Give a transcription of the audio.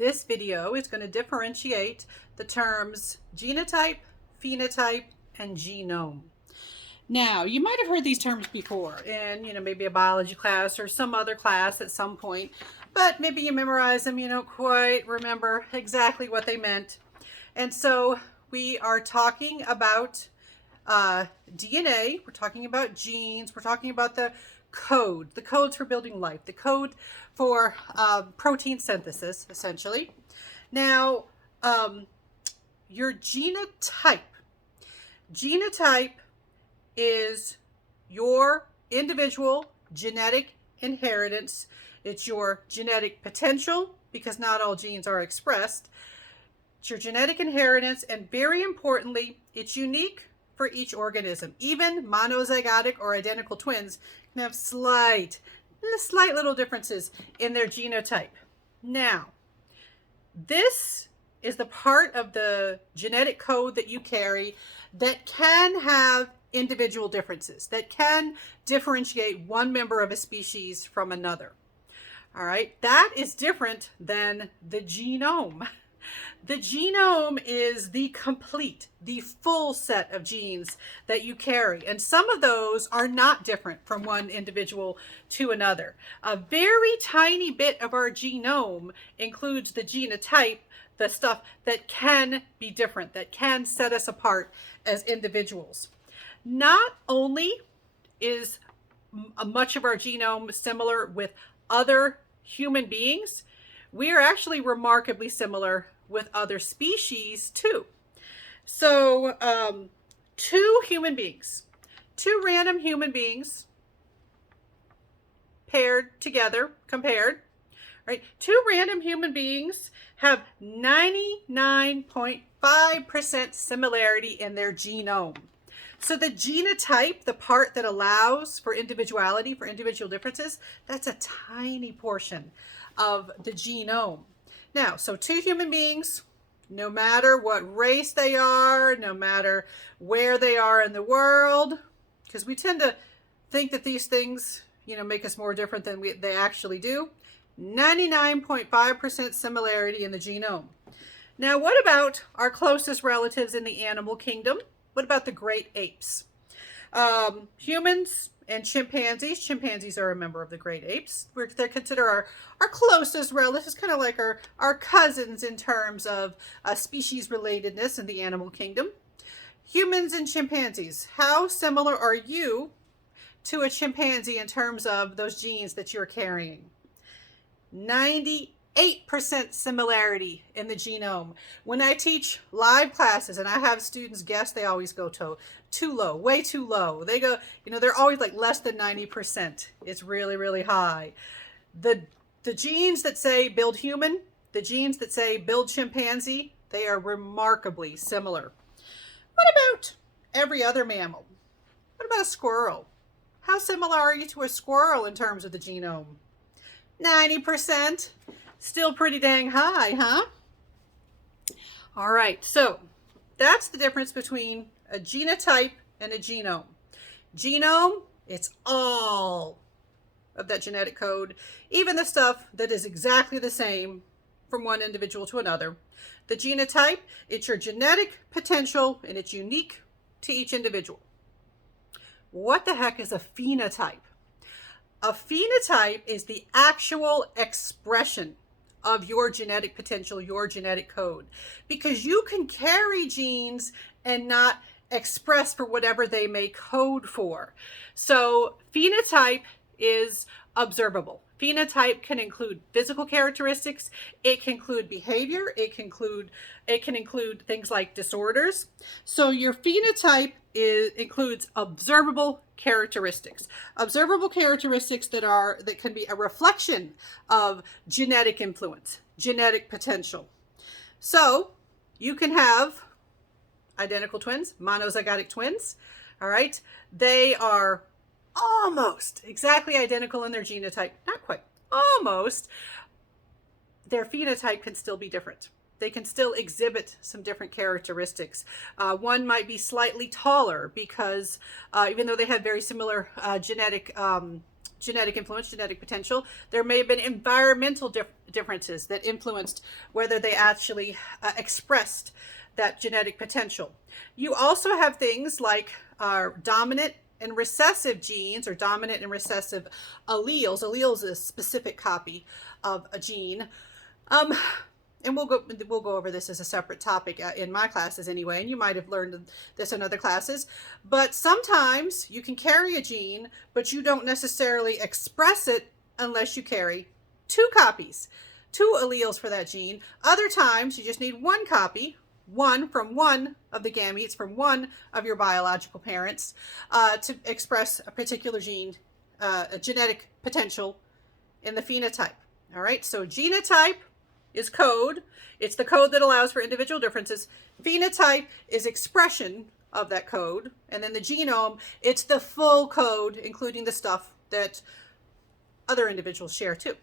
This video is going to differentiate the terms genotype, phenotype, and genome. Now, you might have heard these terms before in, maybe a biology class or some other class at some point, but maybe you memorize them, you don't quite remember exactly what they meant. And so we are talking about DNA, we're talking about genes, we're talking about the codes for building life, the code for protein synthesis, essentially. Now, your genotype is your individual genetic inheritance. It's your genetic potential, because not all genes are expressed. It's your genetic inheritance, and very importantly, it's unique for each organism. Even monozygotic or identical twins can have slight little differences in their genotype. Now, this is the part of the genetic code that you carry that can have individual differences, that can differentiate one member of a species from another. All right, that is different than the genome. The genome is the full set of genes that you carry. And some of those are not different from one individual to another. A very tiny bit of our genome includes the genotype, the stuff that can be different, that can set us apart as individuals. Not only is much of our genome similar with other human beings, we are actually remarkably similar with other species too. So two random human beings compared, right? Two random human beings have 99.5% similarity in their genome. So the genotype, the part that allows for individuality, for individual differences, that's a tiny portion of the genome. Now, so two human beings, no matter what race they are, no matter where they are in the world, because we tend to think that these things, make us more different than they actually do. 99.5% similarity in the genome. Now, what about our closest relatives in the animal kingdom? What about the great apes? Humans and chimpanzees. Chimpanzees are a member of the great apes. They're considered our closest relatives, kind of like our cousins in terms of species relatedness in the animal kingdom. Humans and chimpanzees. How similar are you to a chimpanzee in terms of those genes that you're carrying? 98% similarity in the genome. When I teach live classes and I have students guess, they always go too low, way too low. They go, they're always like less than 90%. It's really, really high. The genes that say build human, the genes that say build chimpanzee, they are remarkably similar. What about every other mammal? What about a squirrel? How similar are you to a squirrel in terms of the genome? 90%. Still pretty dang high, huh? All right, so that's the difference between a genotype and a genome. Genome, it's all of that genetic code, even the stuff that is exactly the same from one individual to another. The genotype, it's your genetic potential, and it's unique to each individual. What the heck is a phenotype? A phenotype is the actual expression of your genetic potential, your genetic code, because you can carry genes and not express for whatever they may code for. So phenotype is observable. Phenotype can include physical characteristics, it can include behavior, it can include things like disorders. So your phenotype includes observable characteristics. Observable characteristics that can be a reflection of genetic influence, genetic potential. So you can have identical twins, monozygotic twins. All right. They are almost exactly identical in their genotype. Not quite, almost. Their phenotype can still be different. They can still exhibit some different characteristics. One might be slightly taller because even though they have very similar genetic genetic influence, genetic potential. There may have been environmental differences that influenced whether they actually expressed that genetic potential. You also have things like dominant and recessive genes, or dominant and recessive alleles. Alleles is a specific copy of a gene. And we'll go over this as a separate topic in my classes anyway, and you might have learned this in other classes. But sometimes you can carry a gene, but you don't necessarily express it unless you carry 2 copies, 2 alleles for that gene. Other times you just need 1 copy, one from one of the gametes, from one of your biological parents, to express a particular gene, a genetic potential in the phenotype. All right, so genotype is code. It's the code that allows for individual differences. Phenotype is expression of that code. And then the genome, it's the full code, including the stuff that other individuals share too.